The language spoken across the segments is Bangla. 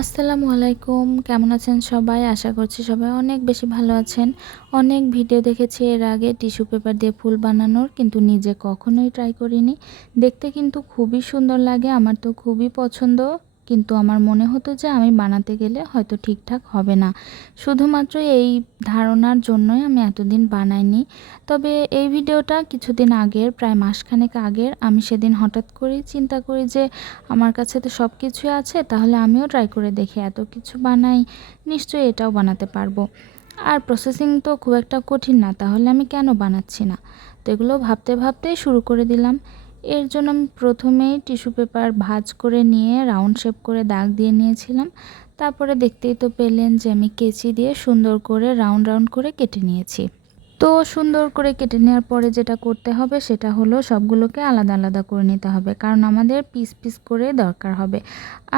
আসসালামু আলাইকুম। কেমন আছেন সবাই? আশা করছি সবাই অনেক বেশি ভালো আছেন। অনেক ভিডিও দেখেছি এর আগে টিস্যু পেপার দিয়ে ফুল বানানোর, কিন্তু নিজে কখনোই ট্রাই করিনি। দেখতে কিন্তু খুবই সুন্দর লাগে, আমার তো খুবই পছন্দ। কিন্তু আমার মনে হতো যে আমি বানাতে গেলে হয়তো ঠিকঠাক হবে না। শুধুমাত্র এই ধারণার জন্যই আমি এতদিন বানাইনি। তবে এই ভিডিওটা কিছুদিন আগের, প্রায় মাসখানেক আগের, আমি সেদিন হঠাৎ করেই চিন্তা করি যে আমার কাছে তো সব কিছুই আছে, তাহলে আমিও ট্রাই করে দেখি এত কিছু বানাই, নিশ্চয়ই এটাও বানাতে পারব। আর প্রসেসিং তো খুব একটা কঠিন না, তাহলে আমি কেন বানাচ্ছি না? তো এগুলো ভাবতে ভাবতেই শুরু করে দিলাম। এর জন্য আমি প্রথমেই টিস্যু পেপার ভাজ করে নিয়ে রাউন্ড শেপ করে দাগ দিয়ে নিয়েছিলাম। তারপরে দেখতেই তো পেলেন যে আমি কেচি দিয়ে সুন্দর করে রাউন্ড রাউন্ড করে কেটে নিয়েছি। তো সুন্দর করে কেটে নেওয়ার পরে যেটা করতে হবে সেটা হলো সবগুলোকে আলাদা আলাদা করে নিতে হবে, কারণ আমাদের পিস পিস করে দরকার হবে।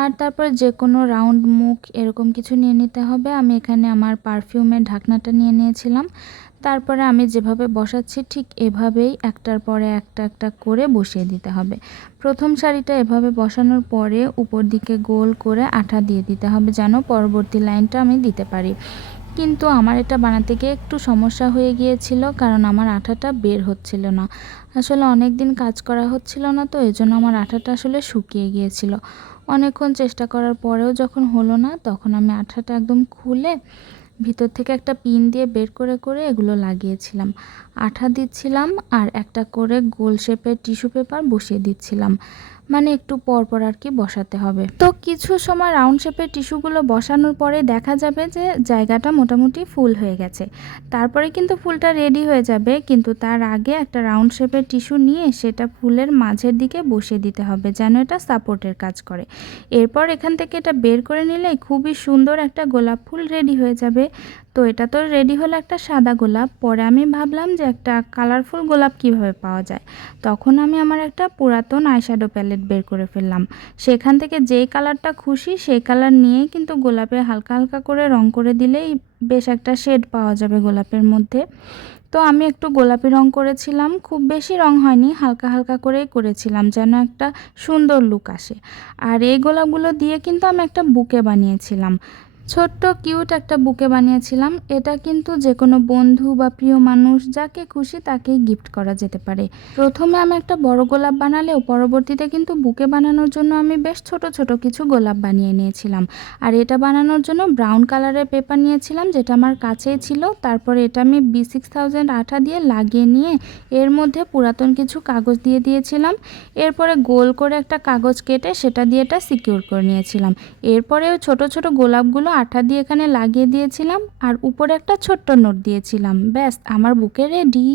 আর তারপর যে কোনো রাউন্ড মুখ এরকম কিছু নিয়ে নিতে হবে। আমি এখানে আমার পারফিউমের ঢাকনাটা নিয়ে নিয়েছিলাম। তারপরে আমি যেভাবে বসাচ্ছি ঠিক এভাবেই একটার পরে একটা একটা করে বসিয়ে দিতে হবে। প্রথম শাড়িটা এভাবে বসানোর পরে উপর দিকে গোল করে আঠা দিয়ে দিতে হবে যেন পরবর্তী লাইনটা আমি দিতে পারি। কিন্তু আমার এটা বানাতে গিয়ে একটু সমস্যা হয়ে গিয়েছিল, কারণ আমার আঠাটা বের হচ্ছিল না। আসলে অনেক দিন কাজ করা হচ্ছিল না তো, এজন্য আমার আঠাটা আসলে শুকিয়ে গিয়েছিল। অনেকক্ষণ চেষ্টা করার পরেও যখন হলো না, তখন আমি আঠাটা একদম খুলে ভিতর থেকে একটা পিন দিয়ে বের করে করে এগুলো লাগিয়েছিলাম। আঠা দিচ্ছিলাম আর একটা করে গোল শেপের টিস্যু পেপার বসিয়ে দিচ্ছিলাম। মানে একটু পর পর আর কি বসাতে হবে। তো কিছু সময় রাউন্ড শেপের টিস্যুগুলো বসানোর পরে দেখা যাবে যে জায়গাটা মোটামুটি ফুল হয়ে গেছে। তারপরে কিন্তু ফুলটা রেডি হয়ে যাবে, কিন্তু তার আগে একটা রাউন্ড শেপের টিস্যু নিয়ে সেটা ফুলের মাঝের দিকে বসিয়ে দিতে হবে যেন এটা সাপোর্টের কাজ করে। এরপর এখান থেকে এটা বের করে নিলে খুবই সুন্দর একটা গোলাপ ফুল রেডি হয়ে যাবে। তো এটা তো রেডি হলো একটা সাদা গোলাপ। পরে আমি ভাবলাম যে একটা কালারফুল গোলাপ কীভাবে পাওয়া যায়। তখন আমি আমার একটা পুরাতন আইশ্যাডো প্যালেট বের করে ফেললাম। সেখান থেকে যেই কালারটা খুশি সেই কালার নিয়েই কিন্তু গোলাপে হালকা হালকা করে রং করে দিলেই বেশ একটা শেড পাওয়া যাবে গোলাপের মধ্যে। তো আমি একটু গোলাপি রং করেছিলাম। খুব বেশি রং হয়নি, হালকা হালকা করেই করেছিলাম যেন একটা সুন্দর লুক আসে। আর এই গোলাপগুলো দিয়ে কিন্তু আমি একটা বুকে বানিয়েছিলাম। ছোট্ট, কিউট একটা বুকে বানিয়েছিলাম। এটা কিন্তু যে কোনো বন্ধু বা প্রিয় মানুষ যাকে খুশি তাকেই গিফট করা যেতে পারে। প্রথমে আমি একটা বড় গোলাপ বানালেও পরবর্তীতে কিন্তু বুকে বানানোর জন্য আমি বেশ ছোট ছোট কিছু গোলাপ বানিয়ে নিয়েছিলাম। আর এটা বানানোর জন্য ব্রাউন কালারের পেপার নিয়েছিলাম, যেটা আমার কাছেই ছিল। তারপরে এটা আমি বি সিক্স থাউজেন্ড আঠা দিয়ে লাগিয়ে নিয়ে এর মধ্যে পুরাতন কিছু কাগজ দিয়ে দিয়েছিলাম। এরপরে গোল করে একটা কাগজ কেটে সেটা দিয়ে এটা সিকিউর করে নিয়েছিলাম। এরপরেও ছোট ছোট গোলাপগুলো আঠা দিয়ে এখানে লাগিয়ে দিয়েছিলাম আর উপরে একটা ছোট্ট নোট দিয়েছিলাম। ব্যাস, আমার বুকে রেডি